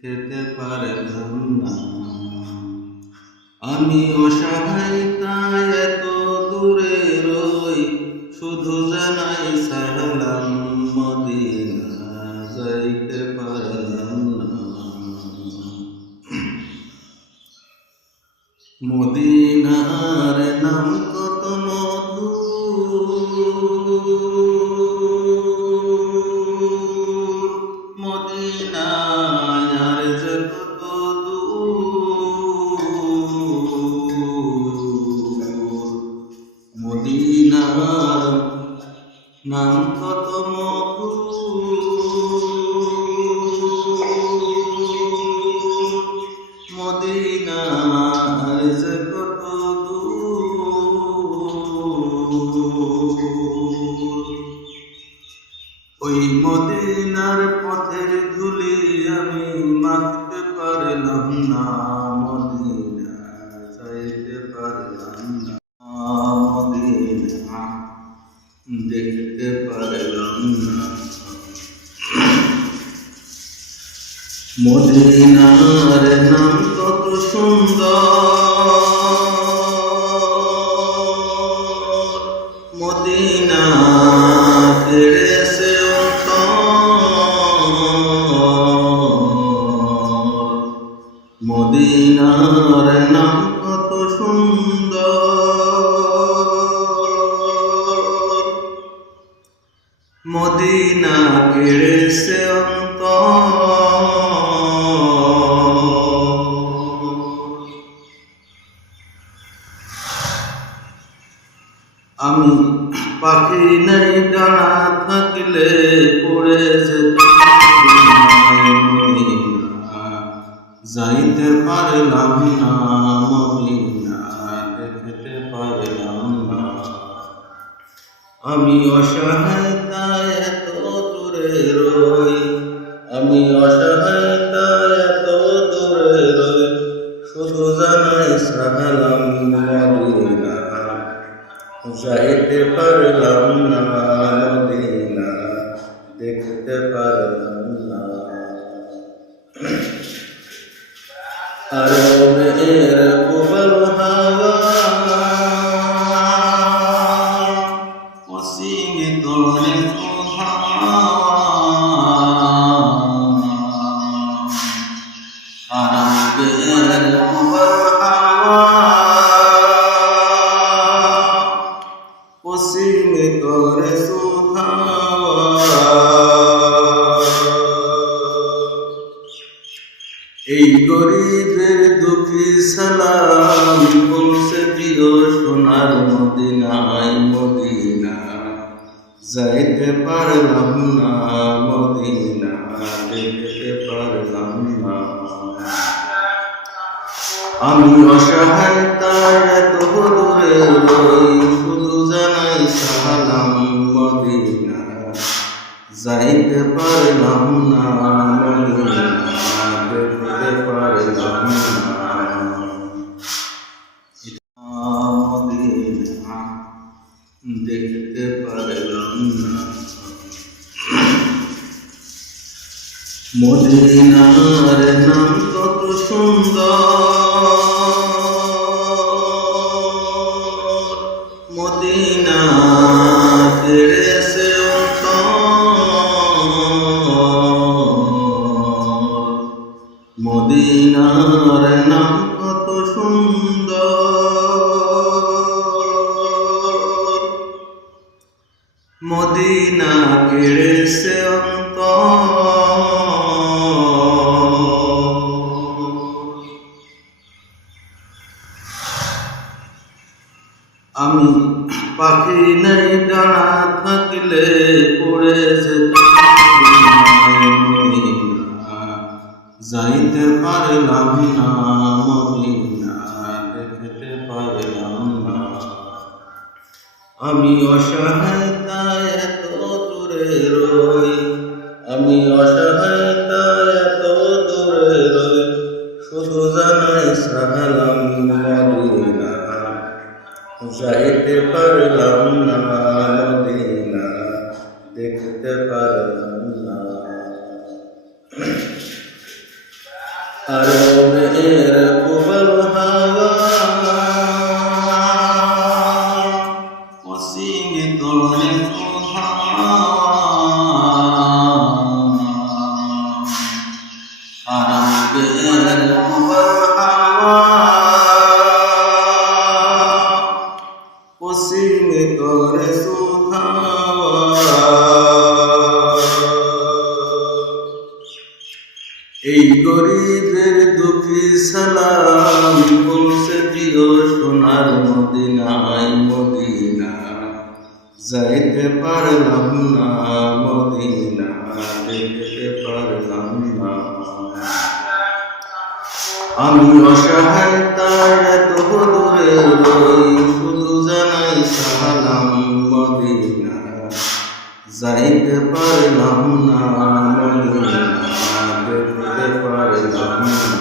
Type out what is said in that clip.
খেতে পারলাম না। আমি অসহায় তাই এত দূরে রই, শুধু জানাই সালাম মদিনা যাইতে পারলাম না। মদিনার নাম কত মধু, মদিনার যে কত দূর, মদিনার নাম কত মধু, মদিনার যে কত দূর। ওই মদিনার পথের ধুলি আমি মাখতে পারলাম না, মদিনা যাইতে পারলাম না, মদিনা দেখতে পারলাম না। মদিনার নাম কত সুন্দর, মদিনা কেড়েছে মদিনার নাম কত সুন্দর, মদিনা কেড়েছে আমি পাখি নাই ডানা থাকলে পড়ে যেতাম, যাইতে পারলাম না, মদিনা দেখতে পারলাম না। আমি অসহায় তাই এত দূরে রই, আমি অসহায় তাই এত দূরে রই, শুধু জানাই সালাম মদিনা যাইতে পারলাম না, মদিনা দেখতে পারলাম না। আরবের প্রবল হাওয়া অসীম করে আরবের প্রবল হাওয়া অসীম করে এই গরিবের দুঃখী সালাম পৌঁছে দিও সোনার মদিনায়, মদিনা যাইতে পারলাম না, মদিনা দেখতে পারলাম না। আমি অসহায় তাই এত দূরে রই, শুধু জানাই সালাম মদিনা যাইতে পারলাম না, মদিনা দেখতে পারলাম না, মদিনা দেখতে পারলাম না। মদিনার নাম কত সুন্দর, মদিনা কেড়েছে মদিনার নাম কত সুন্দর, মদিনা কেড়েছে আমি পাখি নাই ডানা থাকলে পড়ে যেতাম, যাইতে পারলাম না, মদিনা দেখতে পারলাম না। আমি অসহায় তাই এত দূরে রই, আমি অসহায় তাই এত দূরে রই, শুধু জানাই সালাম মদিনা যাইতে পারলাম না, মদিনা দেখতে পারলাম না। আরবের প্রবল হাওয়া পশ্চিমে তোরে আরবের প্রবল হাওয়া পশ্চিমে তোরে এই গরিবের দুঃখী সালাম পৌঁছে দিও সোনার মদিনায় মদিনা যাইতে পারলাম না মদিনা দেখতে পারলাম না আমি অসহায়তায় এত দূরে রই শুধু জানাই সালাম মদিনা যাইতে পারলাম না মদিনা দেখতে পারলাম না